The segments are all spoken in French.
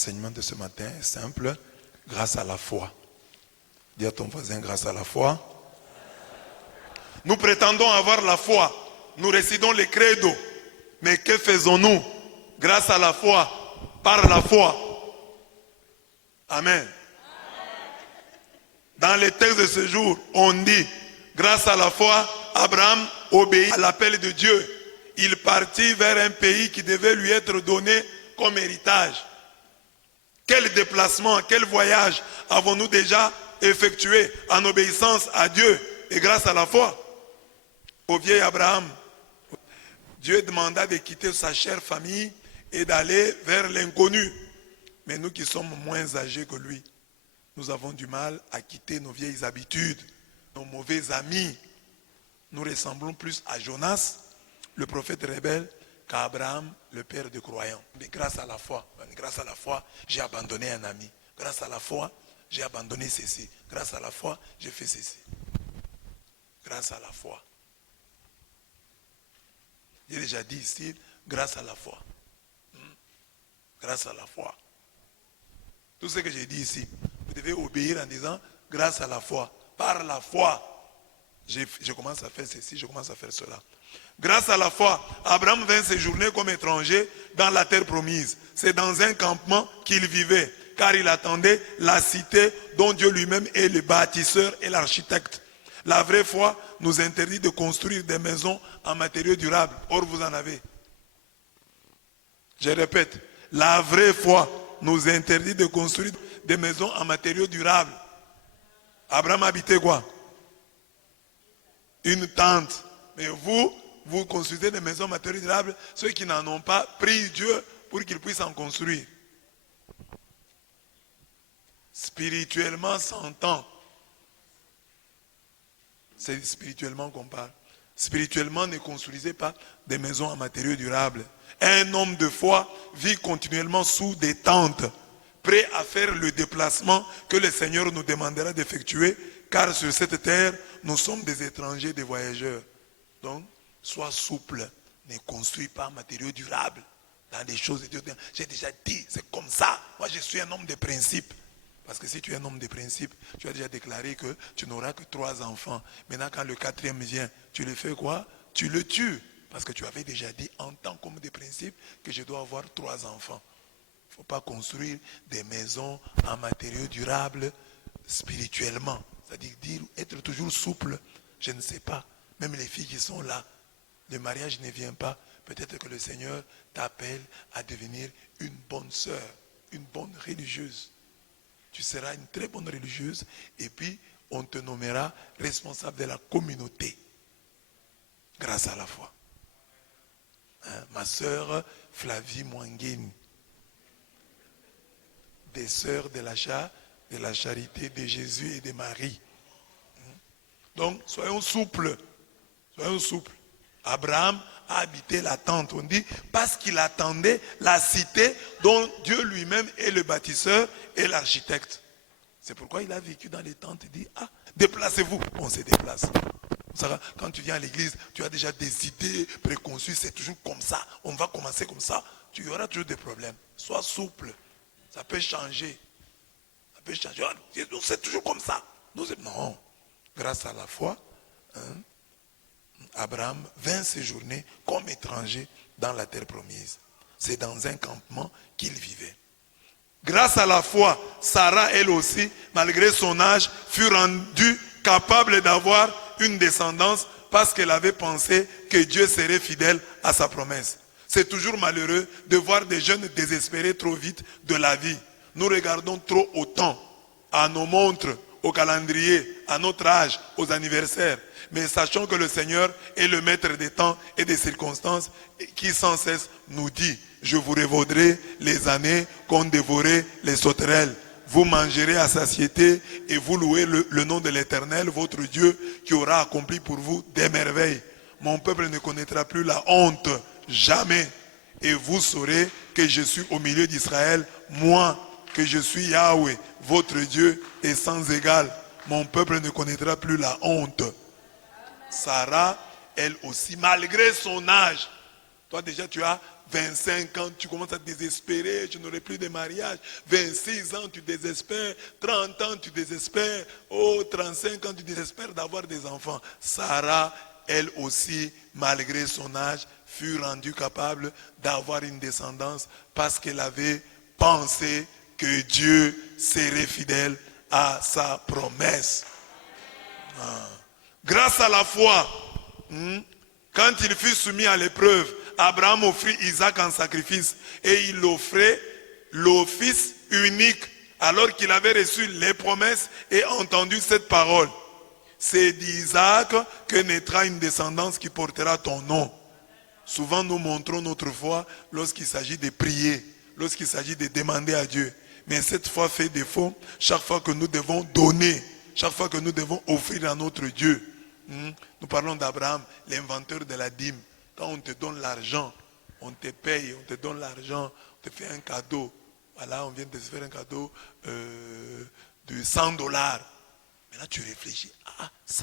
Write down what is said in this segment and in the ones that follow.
L'enseignement de ce matin est simple, grâce à la foi. Dis à ton voisin, grâce à la foi. Nous prétendons avoir la foi. Nous récidons les credos. Mais que faisons-nous? Grâce à la foi, par la foi. Amen. Dans les textes de ce jour, on dit, grâce à la foi, Abraham obéit à l'appel de Dieu. Il partit vers un pays qui devait lui être donné comme héritage. Quel déplacement, quel voyage avons-nous déjà effectué en obéissance à Dieu et grâce à la foi? Au vieil Abraham, Dieu demanda de quitter sa chère famille et d'aller vers l'inconnu. Mais nous qui sommes moins âgés que lui, nous avons du mal à quitter nos vieilles habitudes, nos mauvais amis. Nous ressemblons plus à Jonas, le prophète rebelle, qu'à Abraham, le père des croyants. Mais grâce à la foi, j'ai abandonné un ami. Grâce à la foi, j'ai abandonné ceci. Grâce à la foi, j'ai fait ceci. Grâce à la foi. J'ai déjà dit ici, grâce à la foi. Grâce à la foi. Tout ce que j'ai dit ici, vous devez obéir en disant, grâce à la foi. Par la foi, je commence à faire ceci, je commence à faire cela. Grâce à la foi, Abraham vint séjourner comme étranger dans la terre promise. C'est dans un campement qu'il vivait, car il attendait la cité dont Dieu lui-même est le bâtisseur et l'architecte. La vraie foi nous interdit de construire des maisons en matériaux durables. Or, vous en avez. Je répète, la vraie foi nous interdit de construire des maisons en matériaux durables. Abraham habitait quoi? Une tente. Mais vous construisez des maisons en matériaux durables. Ceux qui n'en ont pas, prient Dieu pour qu'ils puissent en construire. Spirituellement s'entend. C'est spirituellement qu'on parle. Spirituellement, ne construisez pas des maisons en matériaux durables. Un homme de foi vit continuellement sous des tentes, prêt à faire le déplacement que le Seigneur nous demandera d'effectuer, car sur cette terre, nous sommes des étrangers, des voyageurs. Donc, sois souple, ne construis pas en matériaux durables, dans des choses de Dieu. J'ai déjà dit, c'est comme ça. Moi, je suis un homme de principe. Parce que si tu es un homme de principe, tu as déjà déclaré que tu n'auras que 3 enfants. Maintenant, quand le 4e vient, tu le fais quoi? Tu le tues. Parce que tu avais déjà dit en tant qu'homme de principe que je dois avoir 3 enfants. Il ne faut pas construire des maisons en matériaux durables spirituellement. C'est-à-dire être toujours souple. Je ne sais pas. Même les filles qui sont là, le mariage ne vient pas. Peut-être que le Seigneur t'appelle à devenir une bonne sœur, une bonne religieuse. Tu seras une très bonne religieuse et puis on te nommera responsable de la communauté grâce à la foi. Ma sœur Flavie Mwangeni, des sœurs de la charité de Jésus et de Marie. Donc soyons souples. Soyons souples. Abraham a habité la tente, on dit, parce qu'il attendait la cité dont Dieu lui-même est le bâtisseur et l'architecte. C'est pourquoi il a vécu dans les tentes. Il dit, déplacez-vous. On se déplace. Quand tu viens à l'église, tu as déjà des idées préconçues, c'est toujours comme ça. On va commencer comme ça. Tu auras toujours des problèmes. Sois souple. Ça peut changer. Ça peut changer. C'est toujours comme ça. Non. Grâce à la foi, Abraham vint séjourner comme étranger dans la terre promise. C'est dans un campement qu'il vivait. Grâce à la foi, Sarah, elle aussi, malgré son âge, fut rendue capable d'avoir une descendance parce qu'elle avait pensé que Dieu serait fidèle à sa promesse. C'est toujours malheureux de voir des jeunes désespérer trop vite de la vie. Nous regardons trop au temps, à nos montres, au calendrier, à notre âge, aux anniversaires. Mais sachons que le Seigneur est le maître des temps et des circonstances qui sans cesse nous dit, je vous revaudrai les années qu'ont dévoré les sauterelles. Vous mangerez à satiété et vous louez le nom de l'Éternel, votre Dieu, qui aura accompli pour vous des merveilles. Mon peuple ne connaîtra plus la honte, jamais. Et vous saurez que je suis au milieu d'Israël, moi, que je suis Yahweh, votre Dieu est sans égal. Mon peuple ne connaîtra plus la honte. Sarah, elle aussi, malgré son âge, toi déjà tu as 25 ans, tu commences à te désespérer, je n'aurai plus de mariage. 26 ans, tu désespères. 30 ans, tu désespères. Oh, 35 ans, tu désespères d'avoir des enfants. Sarah, elle aussi, malgré son âge, fut rendue capable d'avoir une descendance parce qu'elle avait pensé que Dieu serait fidèle à sa promesse. Grâce à la foi, quand il fut soumis à l'épreuve, Abraham offrit Isaac en sacrifice et il offrait le fils unique alors qu'il avait reçu les promesses et entendu cette parole. C'est d'Isaac que naîtra une descendance qui portera ton nom. Souvent nous montrons notre foi lorsqu'il s'agit de prier, lorsqu'il s'agit de demander à Dieu. Mais cette foi fait défaut chaque fois que nous devons donner, chaque fois que nous devons offrir à notre Dieu. Nous parlons d'Abraham, l'inventeur de la dîme. Quand on te donne l'argent, on te paye, on te donne l'argent, on te fait un cadeau. Voilà, on vient de se faire un cadeau de $100. Maintenant tu réfléchis, 100$,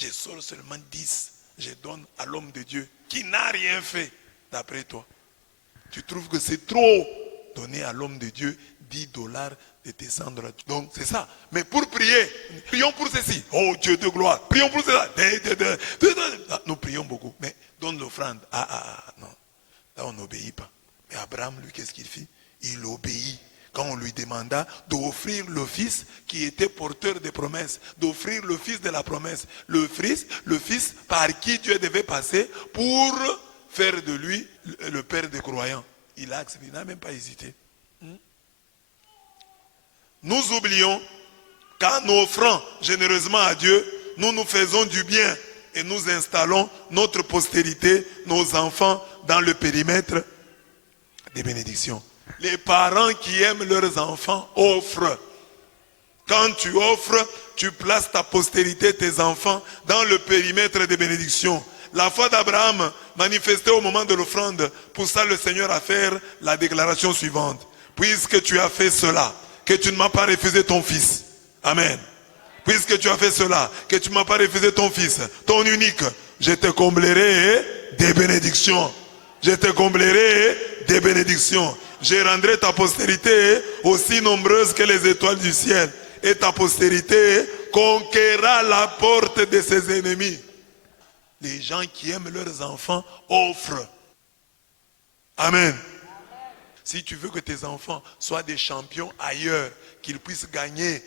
je sors seulement 10, je donne à l'homme de Dieu qui n'a rien fait d'après toi. Tu trouves que c'est trop donner à l'homme de Dieu $10 de tes $100. Donc c'est ça. Mais pour prier, prions pour ceci. Oh Dieu de gloire. Prions pour cela. Nous prions beaucoup. Mais donne l'offrande. Non. Là on n'obéit pas. Mais Abraham, lui, qu'est-ce qu'il fit? Il obéit. Quand on lui demanda d'offrir le fils qui était porteur des promesses, d'offrir le fils de la promesse, le fils par qui Dieu devait passer pour faire de lui le père des croyants. Il a accepté, il n'a même pas hésité. Nous oublions qu'en offrant généreusement à Dieu, nous nous faisons du bien et nous installons notre postérité, nos enfants dans le périmètre des bénédictions. Les parents qui aiment leurs enfants offrent. Quand tu offres, tu places ta postérité, tes enfants, dans le périmètre des bénédictions. La foi d'Abraham manifestée au moment de l'offrande poussa le Seigneur à faire la déclaration suivante. Puisque tu as fait cela, que tu ne m'as pas refusé ton fils. Amen. Puisque tu as fait cela, que tu ne m'as pas refusé ton fils, ton unique, je te comblerai des bénédictions. Je te comblerai des bénédictions. Je rendrai ta postérité aussi nombreuse que les étoiles du ciel. Et ta postérité conquérera la porte de ses ennemis. Les gens qui aiment leurs enfants offrent. Amen. Si tu veux que tes enfants soient des champions ailleurs, qu'ils puissent gagner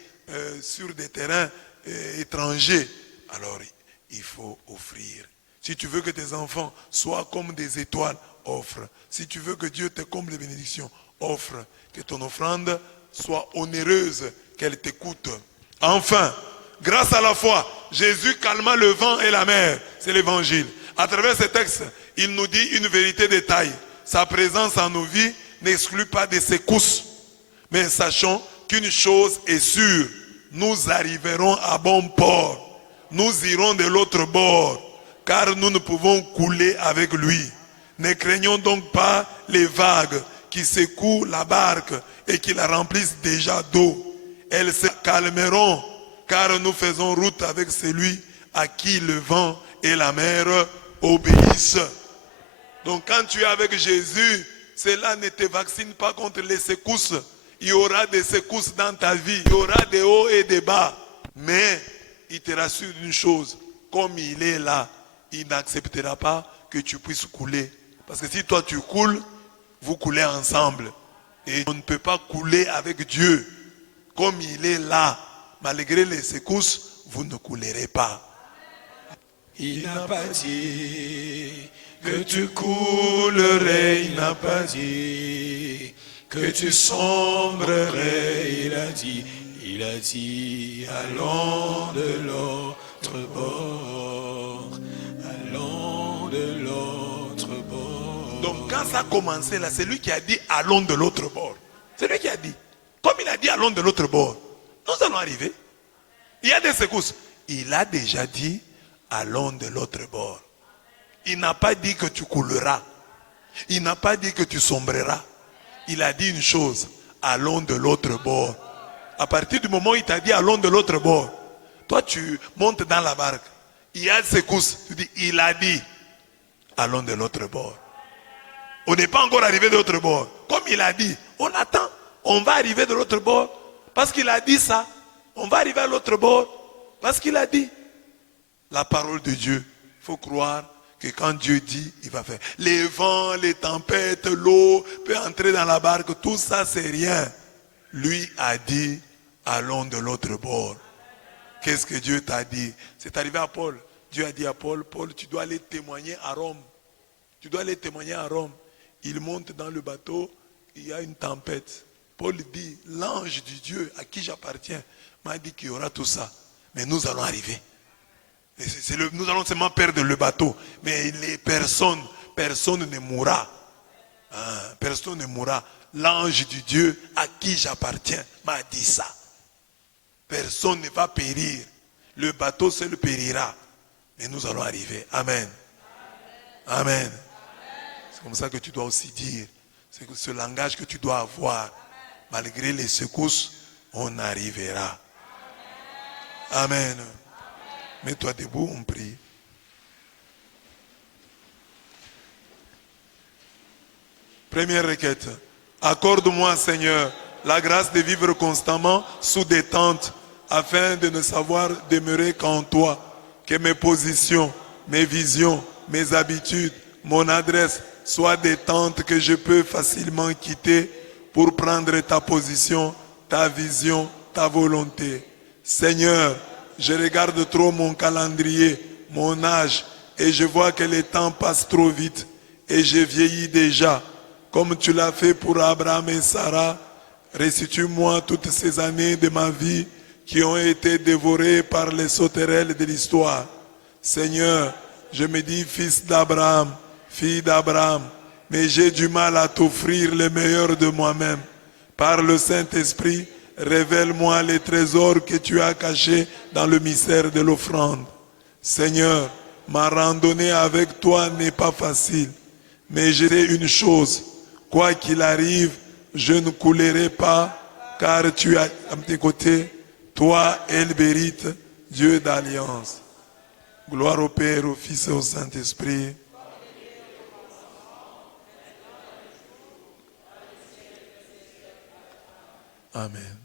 sur des terrains étrangers, alors il faut offrir. Si tu veux que tes enfants soient comme des étoiles, offre. Si tu veux que Dieu te comble de bénédictions, offre. Que ton offrande soit onéreuse, qu'elle t'écoute. Enfin, grâce à la foi, Jésus calma le vent et la mer. C'est l'évangile. À travers ce texte, il nous dit une vérité de taille. Sa présence en nos vies n'exclut pas des secousses. Mais sachons qu'une chose est sûre. Nous arriverons à bon port. Nous irons de l'autre bord. Car nous ne pouvons couler avec lui. Ne craignons donc pas les vagues qui secouent la barque et qui la remplissent déjà d'eau. Elles se calmeront car nous faisons route avec celui à qui le vent et la mer obéissent. Donc quand tu es avec Jésus, cela ne te vaccine pas contre les secousses. Il y aura des secousses dans ta vie, il y aura des hauts et des bas. Mais il te rassure d'une chose, comme il est là, il n'acceptera pas que tu puisses couler. Parce que si toi tu coules, vous coulez ensemble. Et on ne peut pas couler avec Dieu. Comme il est là, malgré les secousses, vous ne coulerez pas. Il n'a pas dit que tu coulerais, il n'a pas dit que tu sombrerais, il a dit, allons de l'autre bord, allons de l'autre bord. Donc quand ça a commencé là, c'est lui qui a dit allons de l'autre bord. C'est lui qui a dit. Comme il a dit allons de l'autre bord, nous allons arriver. Il y a des secousses. Il a déjà dit allons de l'autre bord. Il n'a pas dit que tu couleras. Il n'a pas dit que tu sombreras. Il a dit une chose, allons de l'autre bord. À partir du moment où il t'a dit allons de l'autre bord, toi tu montes dans la barque. Il y a des secousses. Tu dis, il a dit allons de l'autre bord. On n'est pas encore arrivé de l'autre bord. Comme il a dit, on attend. On va arriver de l'autre bord. Parce qu'il a dit ça. On va arriver à l'autre bord. Parce qu'il a dit. La parole de Dieu. Il faut croire que quand Dieu dit, il va faire. Les vents, les tempêtes, l'eau peut entrer dans la barque. Tout ça, c'est rien. Lui a dit, allons de l'autre bord. Qu'est-ce que Dieu t'a dit? C'est arrivé à Paul. Dieu a dit à Paul, Paul, tu dois aller témoigner à Rome. Tu dois aller témoigner à Rome. Il monte dans le bateau, il y a une tempête. Paul dit, l'ange du Dieu à qui j'appartiens m'a dit qu'il y aura tout ça. Mais nous allons arriver. Nous allons seulement perdre le bateau. Mais personne ne mourra. Personne ne mourra. L'ange du Dieu à qui j'appartiens m'a dit ça. Personne ne va périr. Le bateau seul périra. Mais nous allons arriver. Amen. Amen. C'est comme ça que tu dois aussi dire. C'est ce langage que tu dois avoir. Malgré les secousses, on arrivera. Amen. Mets-toi debout, on prie. Première requête. Accorde-moi, Seigneur, la grâce de vivre constamment sous des tentes, afin de ne savoir demeurer qu'en toi. Que mes positions, mes visions, mes habitudes, mon adresse soient des tentes que je peux facilement quitter pour prendre ta position, ta vision, ta volonté. Seigneur, je regarde trop mon calendrier, mon âge, et je vois que le temps passe trop vite et je vieillis déjà. Comme tu l'as fait pour Abraham et Sarah, restitue-moi toutes ces années de ma vie qui ont été dévorées par les sauterelles de l'histoire. Seigneur, je me dis fils d'Abraham, fille d'Abraham, mais j'ai du mal à t'offrir le meilleur de moi-même. Par le Saint-Esprit, révèle-moi les trésors que tu as cachés dans le mystère de l'offrande. Seigneur, ma randonnée avec toi n'est pas facile, mais je sais une chose, quoi qu'il arrive, je ne coulerai pas, car tu as à mes côtés, toi, Elbérite, Dieu d'alliance. Gloire au Père, au Fils et au Saint-Esprit. Amen.